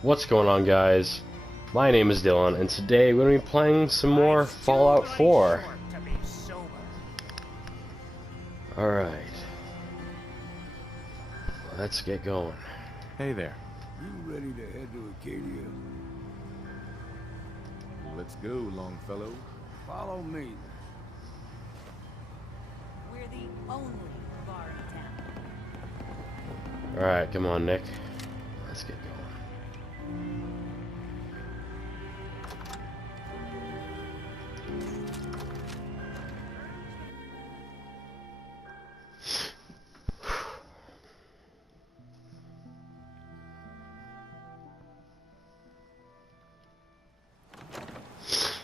What's going on, guys? My name is Dylan, and today we're going to be playing some more Fallout 4. Alright. Let's get going. Hey there. You ready to head to Acadia? Let's go, Longfellow. Follow me. We're the only bar in town. Alright, come on, Nick. Let's get going.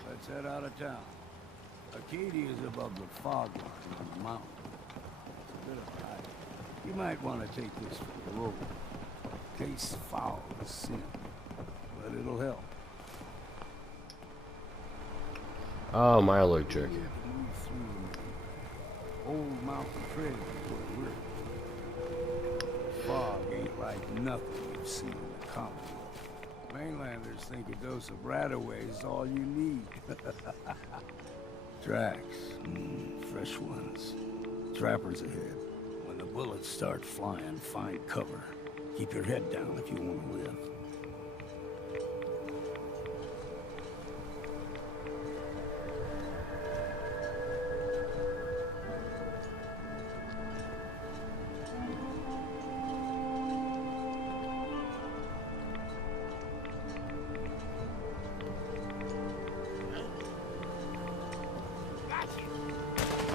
Let's head out of town. Acadia is above the fog line on the mountain. It's a bit of a hike. You might want to take this for the road. Taste foul as sin, but it'll help. Oh, Milo jerky. Move through Old Mountain Trail is where we're. Fog ain't like nothing you've seen in the comic book. Mainlanders think a dose of Radaway is all you need. Tracks, fresh ones. Trappers ahead. When the bullets start flying, find cover. Keep your head down if you want to live.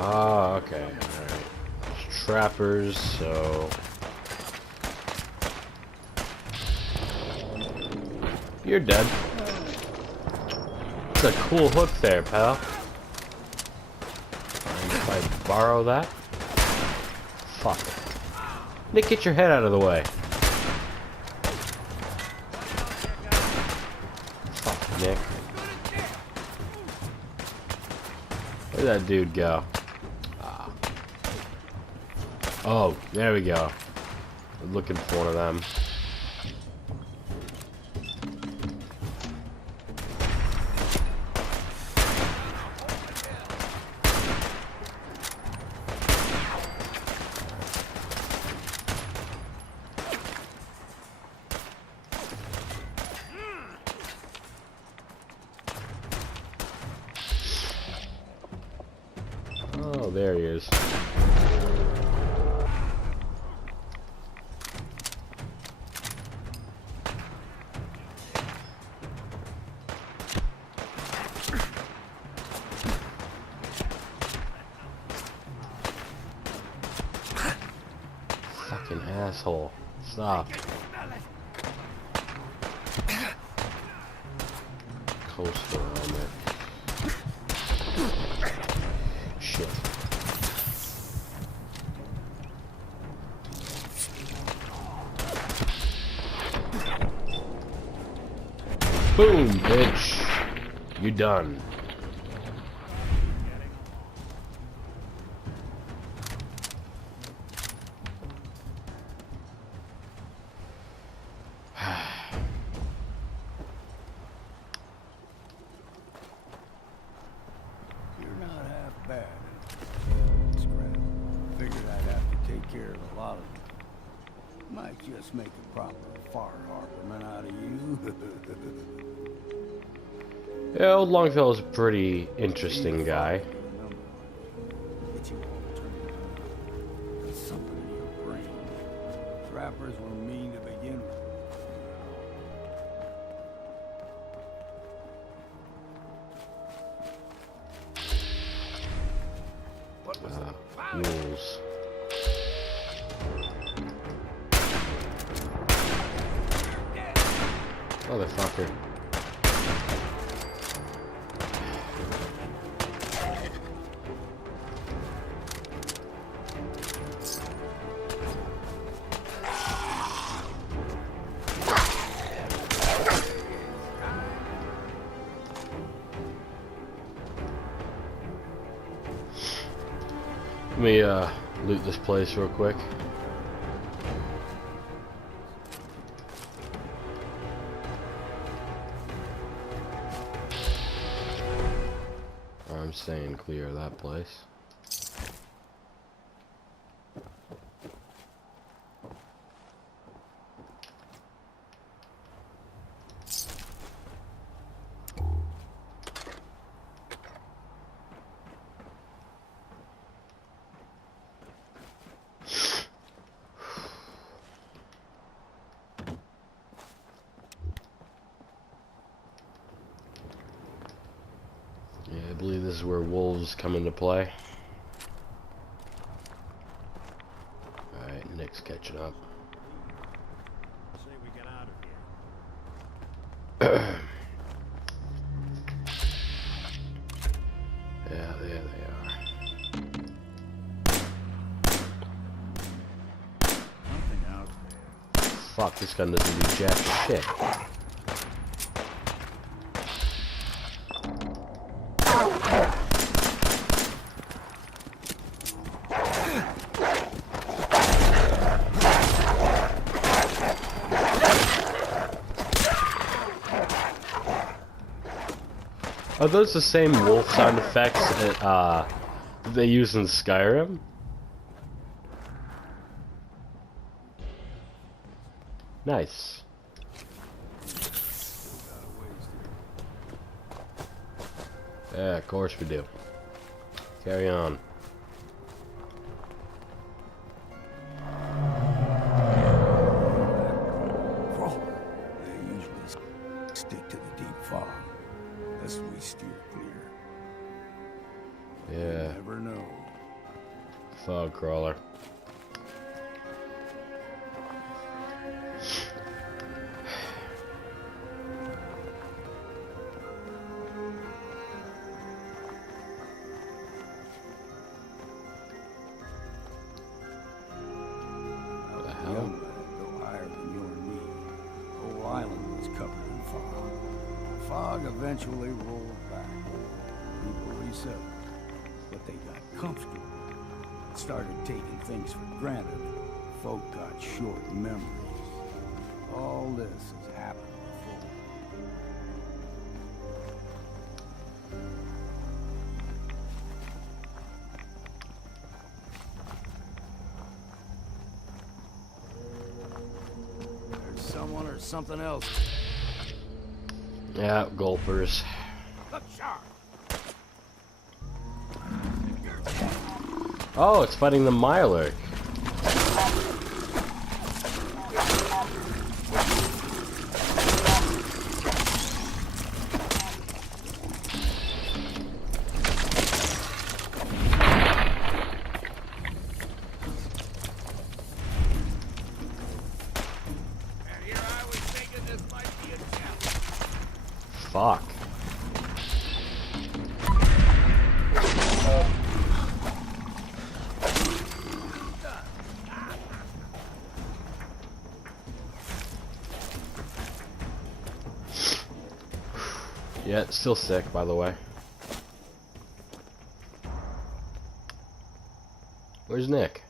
Ah, okay. Alright. Trappers, so... You're dead. It's a cool hook there, pal. And if I borrow that? Fuck. Nick, get your head out of the way. Fuck, Nick. Where'd that dude go? Ah. Oh, there we go. I'm looking for one of them. Oh, there he is. Fucking asshole. Stop. Coastal helmet. Shit. Boom, bitch. You done. You're not half bad. Scrap. Figured I'd have to take care of a lot of them. Might just make a proper far harborman out of you. Yeah, old Longfellow's a pretty interesting guy. Get you all turned around. There's something in your brain. Trappers were mean to begin with. What was that? Mules. Motherfucker. Let me loot this place real quick. staying clear of that place. Yeah, I believe this is where wolves come into play. Alright, Nick's catching up. Say we get out of here. Yeah, there they are. Something out there. Fuck, this gun doesn't do jack shit. Are those the same wolf sound effects that they use in Skyrim? Nice. Yeah, of course we do. Carry on. They usually stick to the deep fog. Unless we steer clear. Yeah, You never know. fog crawler. Now, The a hell? young lad, though higher than your knee, the whole island was covered in fog. The fog eventually rolled back. People resettled, but they got comfortable. Started taking things for granted. Folk got short memories. All this has happened before. There's someone or something else. Yeah, gulpers. Look sharp. Oh, it's fighting the Mirelurk. And here I was thinking this might be a challenge. Fuck. Yeah, still sick, by the way. Where's Nick?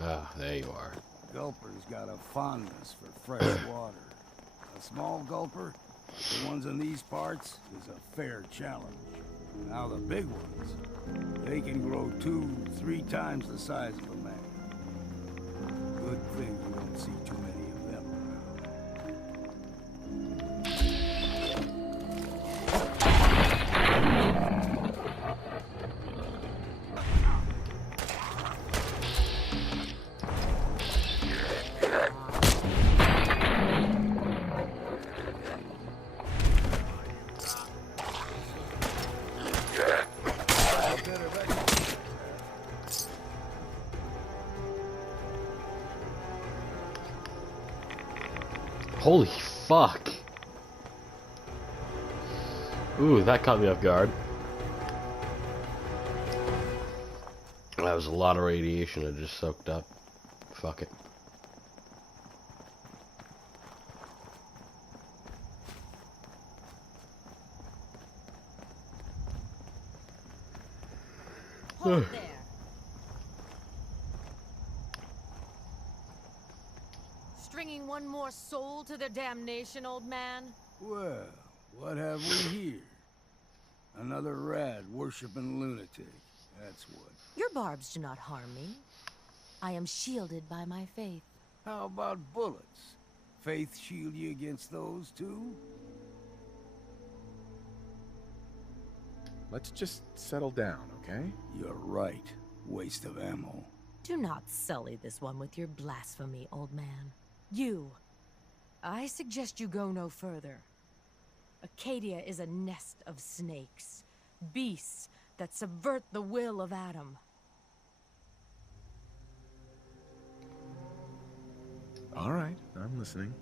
Ah, there you are. Gulper's got a fondness for fresh water. A small gulper, the ones in these parts, is a fair challenge. Now the big ones, they can grow 2-3 times the size of a man. Good thing you don't see too many of them around. Holy fuck. Ooh, that caught me off guard. That was a lot of radiation I just soaked up. Fuck it. Hold there. Stringing one more soul to their damnation, old man? Well, what have we here? Another rad worshipping lunatic. That's what. Your barbs do not harm me. I am shielded by my faith. How about bullets? Faith shield you against those too? Let's just settle down, okay? You're right. Waste of ammo. Do not sully this one with your blasphemy, old man. You. I suggest you go no further. Acadia is a nest of snakes. Beasts that subvert the will of Adam. All right, I'm listening.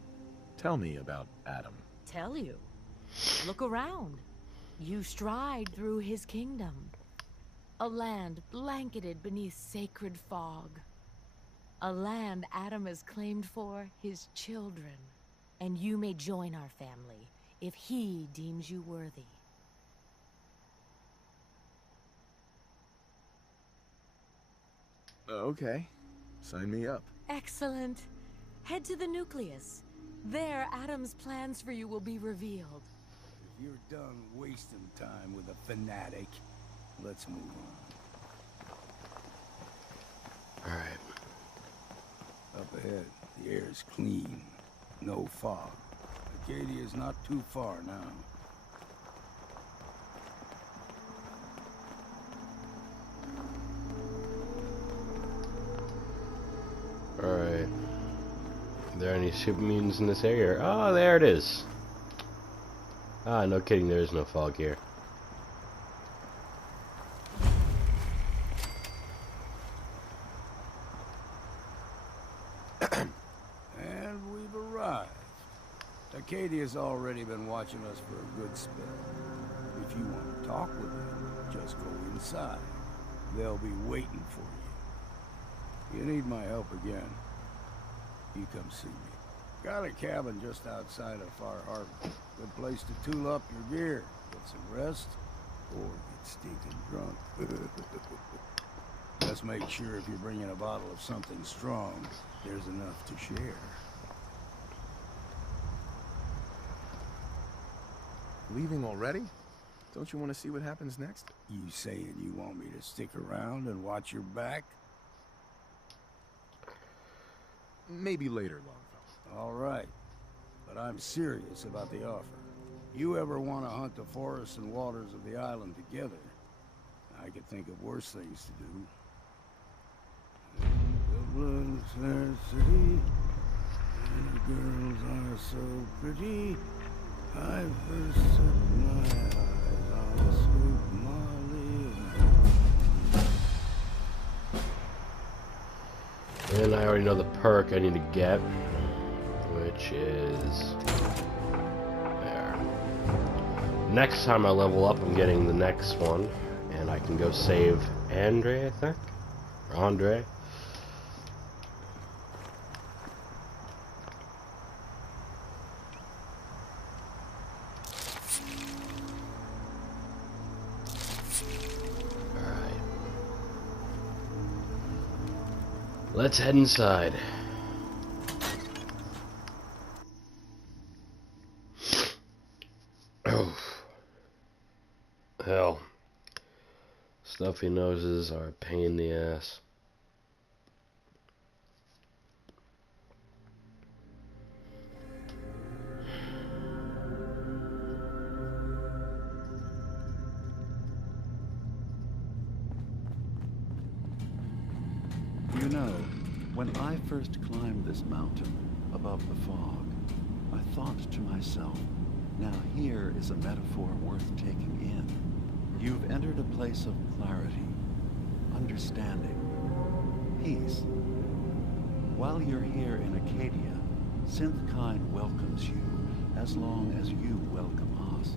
Tell me about Adam. Tell you. Look around. You stride through his kingdom. A land blanketed beneath sacred fog. A land Adam has claimed for his children. And you may join our family if he deems you worthy. Okay, sign me up. Excellent. Head to the nucleus. There, Adam's plans for you will be revealed. If you're done wasting time with a fanatic, let's move on. Alright. Up ahead, the air's clean. No fog. Acadia's not too far now. Alright. Are there any super mutants in this area? Oh, there it is. Ah, no kidding, there is no fog here. And we've arrived. Acadia's already been watching us for a good spell. If you want to talk with them, just go inside. They'll be waiting for you. You need my help again, you come see me. Got a cabin just outside of Harbar. Good place to tool up your gear, get some rest, or get stinking drunk. Just make sure if you're bringing a bottle of something strong, there's enough to share. Leaving already? Don't you want to see what happens next? You saying you want me to stick around and watch your back? Maybe later, Longfellow. All right, but I'm serious about the offer. You ever want to hunt the forests and waters of the island together, I could think of worse things to do. Dublin's fair city, and the girls are so pretty. I first set my eyes on sweet Molly. And I already know the perk I need to get, which is there. Next time I level up, I'm getting the next one, and I can go save Andre, I think? Or Andre. Let's head inside. Oh. Hell. Stuffy noses are a pain in the ass. You know, when I first climbed this mountain above the fog, I thought to myself, now here is a metaphor worth taking in. You've entered a place of clarity, understanding, peace. While you're here in Acadia, Synthkind welcomes you as long as you welcome us.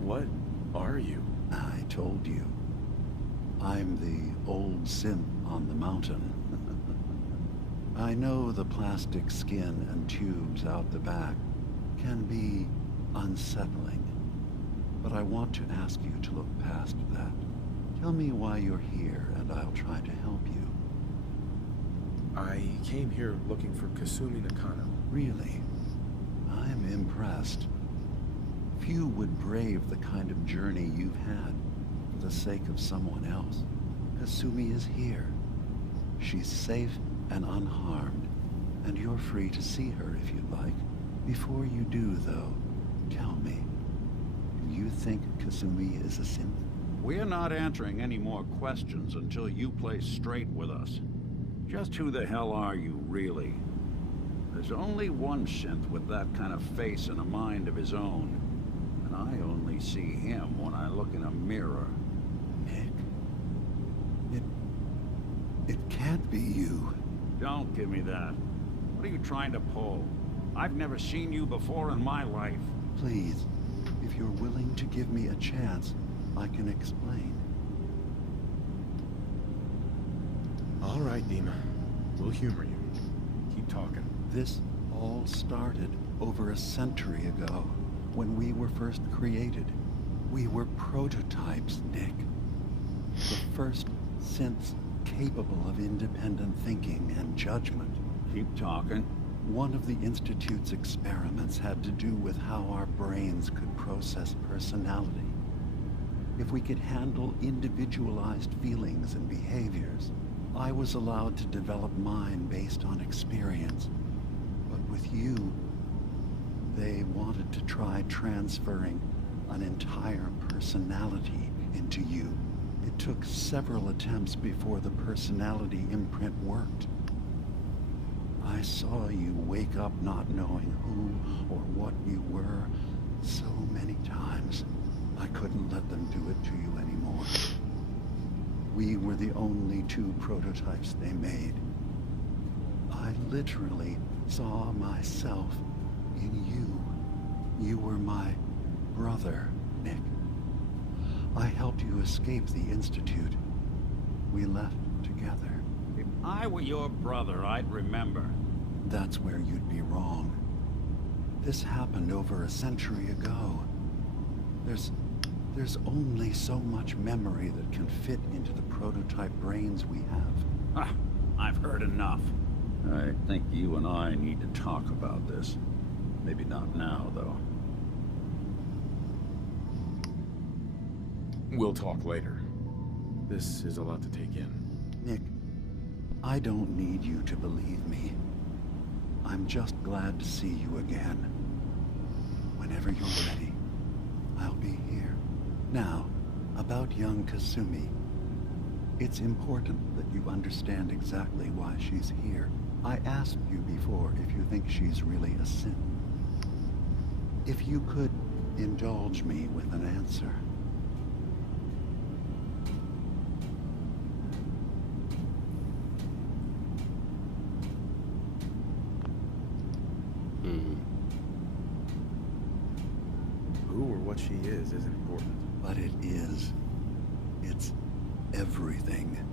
What are you? I told you. I'm the old synth on the mountain. I know the plastic skin and tubes out the back can be unsettling, but I want to ask you to look past that. Tell me why you're here, and I'll try to help you. I came here looking for Kasumi Nakano. Really? I'm impressed. Few would brave the kind of journey you've had for the sake of someone else. Kasumi is here. She's safe and unharmed, and you're free to see her if you'd like. Before you do, though, tell me, do you think Kasumi is a synth? We're not answering any more questions until you play straight with us. Just who the hell are you, really? There's only one synth with that kind of face and a mind of his own. And I only see him when I look in a mirror. Nick? It can't be you. Don't give me that. What are you trying to pull? I've never seen you before in my life. Please, if you're willing to give me a chance, I can explain. All right, Dima. We'll humor you. Keep talking. This all started over a century ago, when we were first created. We were prototypes, Nick. The first synths capable of independent thinking and judgment. Keep talking. One of the Institute's experiments had to do with how our brains could process personality. If we could handle individualized feelings and behaviors, I was allowed to develop mine based on experience. But with you, they wanted to try transferring an entire personality into you. It took several attempts before the personality imprint worked. I saw you wake up not knowing who or what you were so many times. I couldn't let them do it to you anymore. We were the only two prototypes they made. I literally saw myself in you. You were my brother, Nick. I helped you escape the Institute. We left together. If I were your brother, I'd remember. That's where you'd be wrong. This happened over a century ago. There's only so much memory that can fit into the prototype brains we have. Ah, I've heard enough. I think you and I need to talk about this. Maybe not now, though. We'll talk later. This is a lot to take in. Nick, I don't need you to believe me. I'm just glad to see you again. Whenever you're ready, I'll be here. Now, about young Kasumi. It's important that you understand exactly why she's here. I asked you before if you think she's really a synth. If you could indulge me with an answer. Who or what she is isn't important. But it is. It's everything.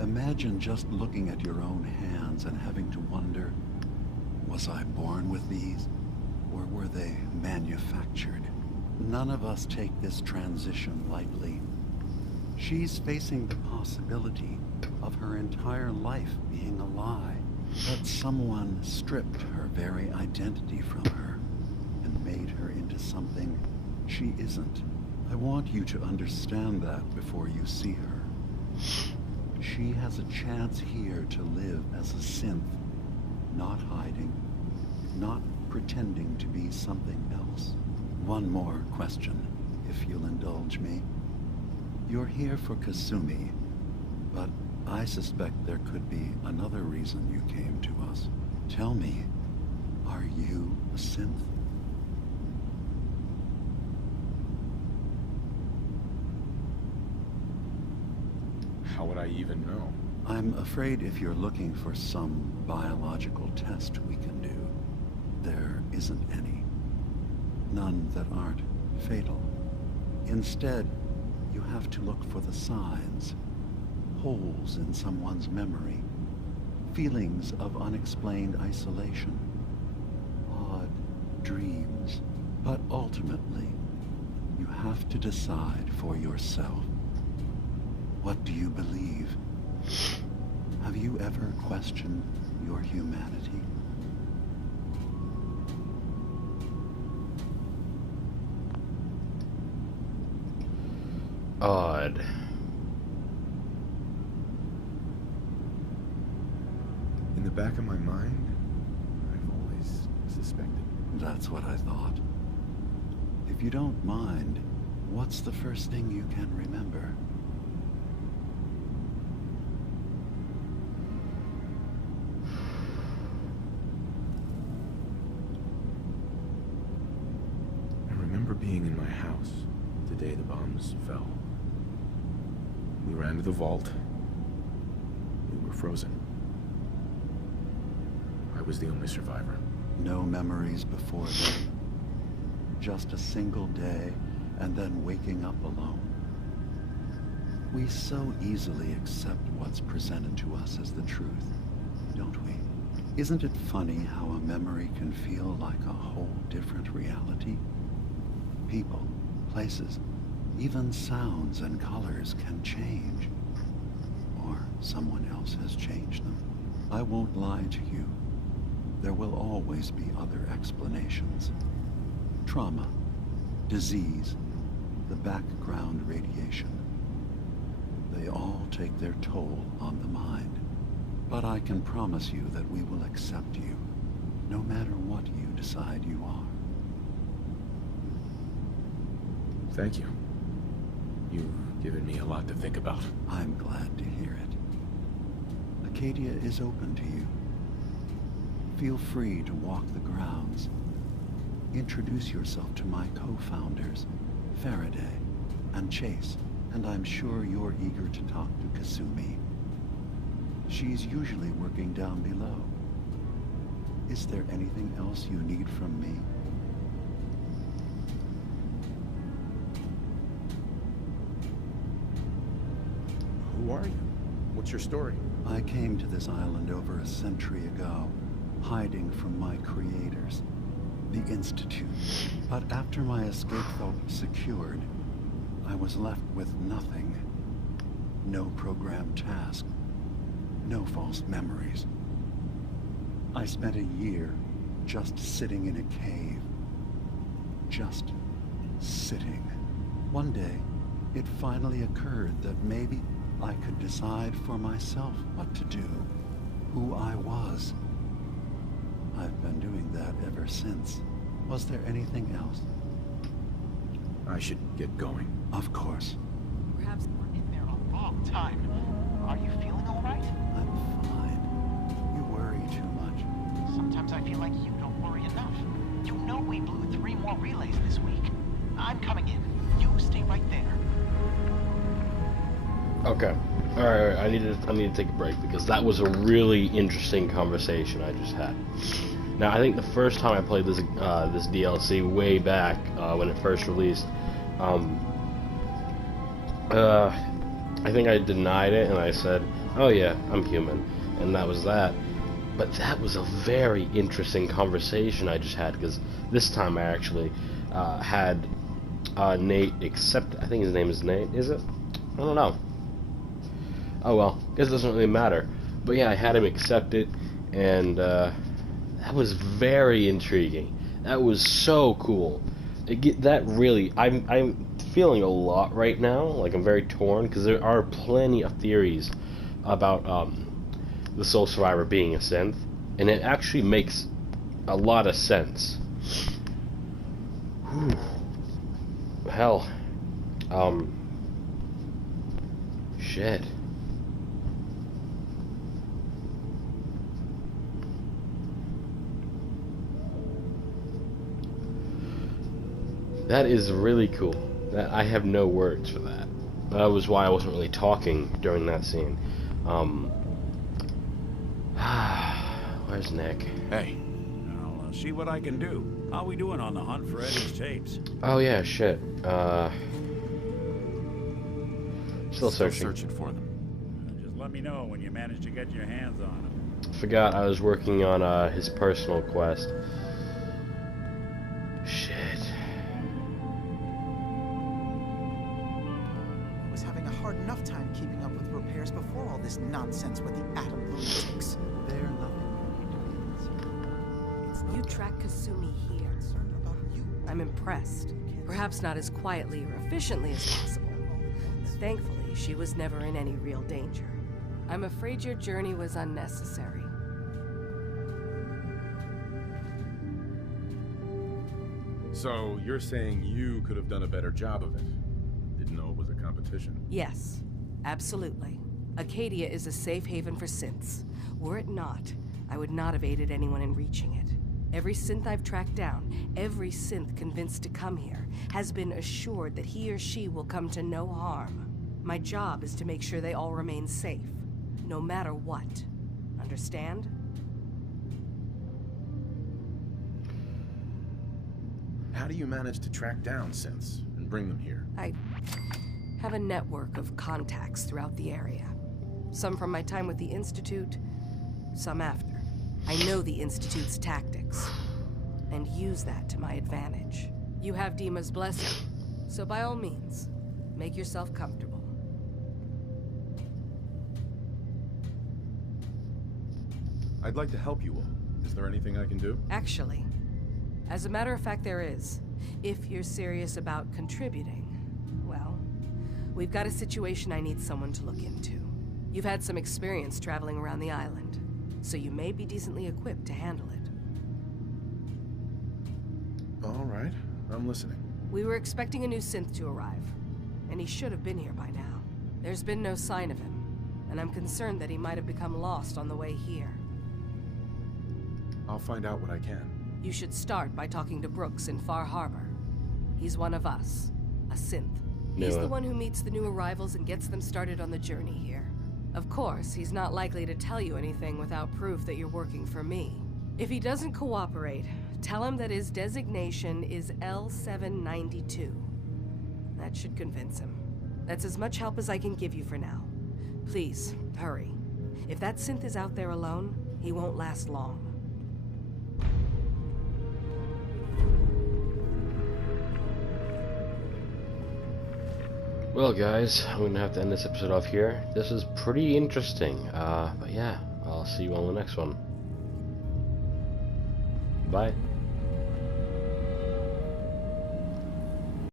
Imagine just looking at your own hands and having to wonder, was I born with these? Or were they manufactured? None of us take this transition lightly. She's facing the possibility of her entire life being a lie. That someone stripped her very identity from her and made her into something she isn't. I want you to understand that before you see her. She has a chance here to live as a synth, not hiding, not pretending to be something else. One more question, if you'll indulge me. You're here for Kasumi, but I suspect there could be another reason you came to us. Tell me, are you a synth? How would I even know? I'm afraid if you're looking for some biological test we can do, there isn't any. None that aren't fatal. Instead, you have to look for the signs. Holes in someone's memory. Feelings of unexplained isolation. Odd dreams. But ultimately, you have to decide for yourself. What do you believe? Have you ever questioned your humanity? odd. In the back of my mind, I've always suspected. That's what I thought. If you don't mind, what's the first thing you can remember? I remember being in my house the day the bombs fell. We ran to the vault. We were frozen. I was the only survivor. No memories before then. Just a single day, and then waking up alone. We so easily accept what's presented to us as the truth, don't we? Isn't it funny how a memory can feel like a whole different reality? People, places, even sounds and colors can change. Or someone else has changed them. I won't lie to you. There will always be other explanations. Trauma, disease, the background radiation. They all take their toll on the mind. But I can promise you that we will accept you, no matter what you decide you are. Thank you. You've given me a lot to think about. I'm glad to hear it. Acadia is open to you. Feel free to walk the grounds. Introduce yourself to my co-founders, Faraday and Chase, and I'm sure you're eager to talk to Kasumi. She's usually working down below. Is there anything else you need from me? Who are you? What's your story? I came to this island over a century ago, hiding from my creators, the Institute. But after my escape felt secured, I was left with nothing. No programmed task. No false memories. I spent a year just sitting in a cave. Just sitting. One day, it finally occurred that maybe I could decide for myself what to do, who I was. I've been doing that ever since. Was there anything else? I should get going. Of course. Perhaps we're in there a long time. Are you feeling all right? I'm fine. You worry too much. Sometimes I feel like you don't worry enough. You know we blew 3 more relays this week. I'm coming in. You stay right there. Okay. Alright, I need to take a break because that was a really interesting conversation I just had. Now, I think the first time I played this this DLC way back when it first released, I think I denied it and I said, "Oh yeah, I'm human," and that was that. But that was a very interesting conversation I just had because this time I actually had Nate accept. I think his name is Nate. Is it? I don't know. Oh well, guess it doesn't really matter. But yeah, I had him accept it, and that was very intriguing. That was so cool. That really, I'm feeling a lot right now. Like I'm very torn because there are plenty of theories about the Soul Survivor being a synth, and it actually makes a lot of sense. Whew. Hell, shit. That is really cool. That I have no words for that. That was why I wasn't really talking during that scene. Where's Nick? Hey. I'll see what I can do. How we doing on the hunt for Eddie's tapes? Oh yeah, shit. Still searching. for them. Just let me know when you manage to get your hands on them. Forgot I was working on his personal quest. Shit. I was having a hard enough time keeping up with repairs before all this nonsense with the atom lunatics. They're nothing you need to be concerned. You track Kasumi here. Concerned about you. I'm impressed. Perhaps not as quietly or efficiently as possible, Thankfully, she was never in any real danger. I'm afraid your journey was unnecessary. So, you're saying you could have done a better job of it? Didn't know it was a competition? Yes, absolutely. Acadia is a safe haven for synths. Were it not, I would not have aided anyone in reaching it. Every synth I've tracked down, every synth convinced to come here, has been assured that he or she will come to no harm. My job is to make sure they all remain safe, no matter what. Understand? How do you manage to track down synths and bring them here? I have a network of contacts throughout the area. Some from my time with the Institute, some after. I know the Institute's tactics, and use that to my advantage. You have Dima's blessing, so by all means, make yourself comfortable. I'd like to help you all. Is there anything I can do? Actually, as a matter of fact, there is. If you're serious about contributing, well, we've got a situation I need someone to look into. You've had some experience traveling around the island, so you may be decently equipped to handle it. All right, I'm listening. We were expecting a new synth to arrive, and he should have been here by now. There's been no sign of him, and I'm concerned that he might have become lost on the way here. I'll find out what I can. You should start by talking to Brooks in Far Harbor. He's one of us, a synth. He's the one who meets the new arrivals and gets them started on the journey here. Of course, he's not likely to tell you anything without proof that you're working for me. If he doesn't cooperate, tell him that his designation is L792. That should convince him. That's as much help as I can give you for now. Please, hurry. If that synth is out there alone, he won't last long. Well, guys, I'm gonna have to end this episode off here. This is pretty interesting, but yeah, I'll see you on the next one. Bye.